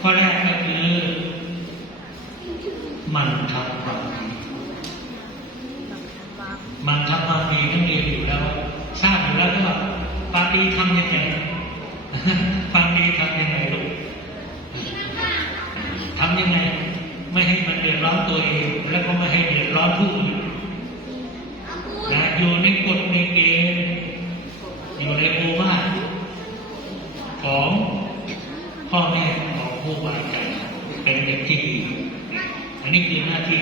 ข้อแรกก็คือ มันทำความดีมันทำความดีต้องเรียนอยู่แล้วทราบอยู่แล้วว่าความดีทำยังไงความดีทำยังไงลูกทำยังไง ไม่ให้มันเดือดร้อนตัวเอง แล้วก็ไม่ให้เดือดร้อนผู้อื่นนะอยู่ในกฎในเกณฑ์อยู่ในโอวาทของพ่อแม่ของผู้วางใจเป็นเด็กที่ดี อั นนี้คือหน้าที่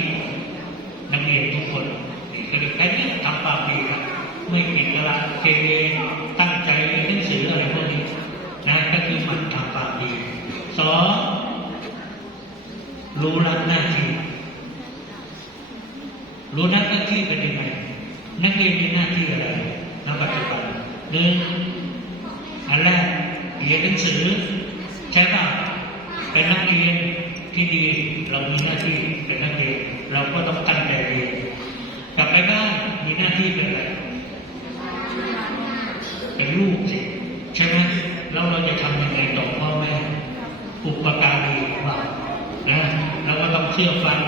นักเรียนทุกคนใคือแค่นี้ทำความดีครับไม่ผิดกระเกเรตั้งใจเรียนหนังสืออะไรพวกนี้นะก็คือมันทำความดีสองรู้รักหน้าที่รู้นักหน้าที่เป็นยังไงนักเรียนมีหน้าที่อะไรณปัจจุบันหนึ่งอันแรกเรียนหนังสือใช่ป่ะเป็นนักเรียน ที่ดีเรามีหน้าที่เป็นนักเรียนเราก็ต้องตั้งใจเรียนกลับไปบ้านมีหน้าที่เป็นอะไรเป็นลูกสิใช่ไหมแล้วเราจะทำยังไงต่อพ่อแม่อุปการีของเรานะเราก็ต้องเชื่อฟัง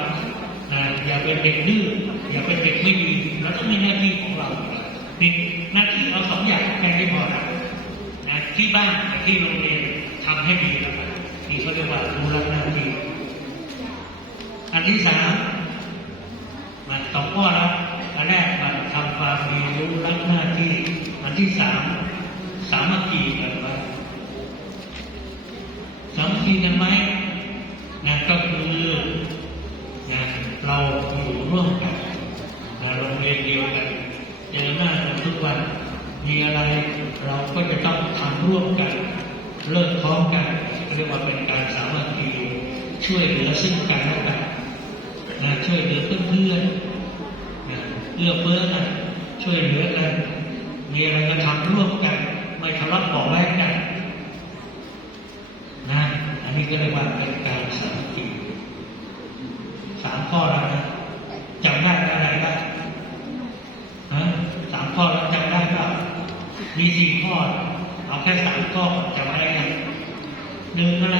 นะอย่าเป็นเด็กดื้ออย่าเป็นเด็กไม่ดีเราต้องมีหน้าที่ของเรานี่หน้าที่เราสองอย่างแค่นี้พอนะนะที่บ้านที่โรงเรียนทำให้ดีแล้วนี่เขาเรียกว่ารู้รักหน้าที่ นที่สามมันสองข้อแล้วอันแรกมันทำความดีรู้รักหน้าที่ อันที่สามสามัคคีกันไว้สามัคคีกันไหมงานก็คืองานเราอยู่ร่วมกันงาโรงเรียนเดียวกันเจอหน้ากันทุกวัน มีอะไรเราก็จะต้องทำร่วมกัน เลิกพร้อมกันเรียกว่าเป็นการสามัคคีช่วยเหลือซึ่งกันและกัน นะช่วยเหลือเพื่อนๆนะเอื้อเฟื้อกันช่วยเหลือกันมีอะไรก็ทำร่วมกัน ไม่ทะเลาะเบาะแว้งกันนะอันนี้ก็เรียกว่าเป็นการสามัคคีสามข้อแล้วนะจำได้อะไรบ้างฮะสามข้อแล้วจำได้ป่ะมีสี่ข้อเอาแค่สามข้อจำอะไรกันหนึ่งอะไร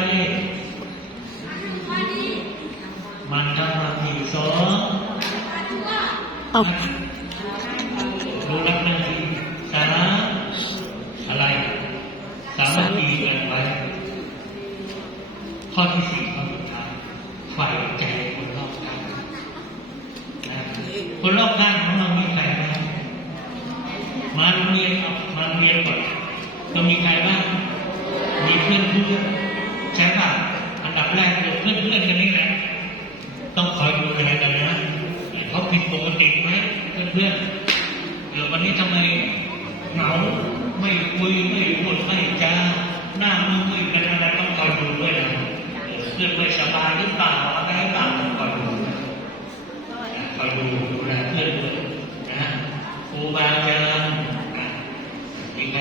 มันทำมาที สองเอารู้รักหน้าที่สามอะไร สามัคคีกันไว้ข้อที่สี่ข้อสุดท้ายฝ่ายใจคนรอบข้างนะคนรอบข้างของเรามีใครบ้างมาโรงเรียนเอามาโรงเรียนก่อนเรามีใครบ้างมีเพื่อนเพื่อนใช่ป่ะอันดับแรกคือเพื่อนเพื่อนกันนี่ เพื่อนเดี๋ยววันนี้ทำไมเหงาไม่คุยไม่พูดไม่จาหน้ามือมือกันอะไรต้องคอยดูด้วยนะเพื่อนไม่สบายหรือเปล่าอะไรหรือเปล่าต้องคอยดูนะคอยดูดูแลเพื่อนด้วยนะครูบาอาจารย์อะมีใคร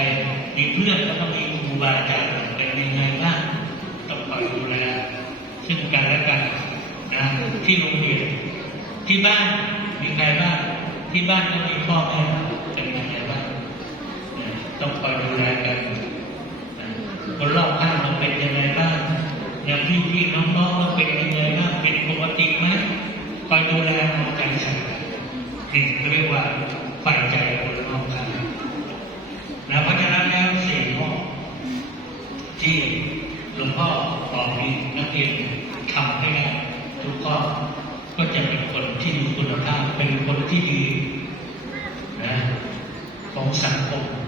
มีเพื่อนก็ต้องมีครูบาอาจารย์เป็นยังไงบ้างต้องคอยดูแลซึ่งกันและกันนะที่โรงเรียนที่บ้านมีใครบ้าง ที่บ้านก็มีพ่อแม่เป็นยังไงบ้างนต้องคอยดูแลกันคนรอบข้างเราเป็นยังไงบ้างอย่างพี่พี่น้องๆเราเป็นยังไงบ้างเป็นปกติไหมคอยดูแลเอาใจใส่นี่เรียกว่าฝ่ายใจคนรอบข้างนะเพราะฉะนั้นแล้วสี่ข้อที่หลวงพ่อบอกมีนักเรียนทำให้ได้ทุกข้อก็จะเป็นคนที่มีคุณภาพเป็น คนที่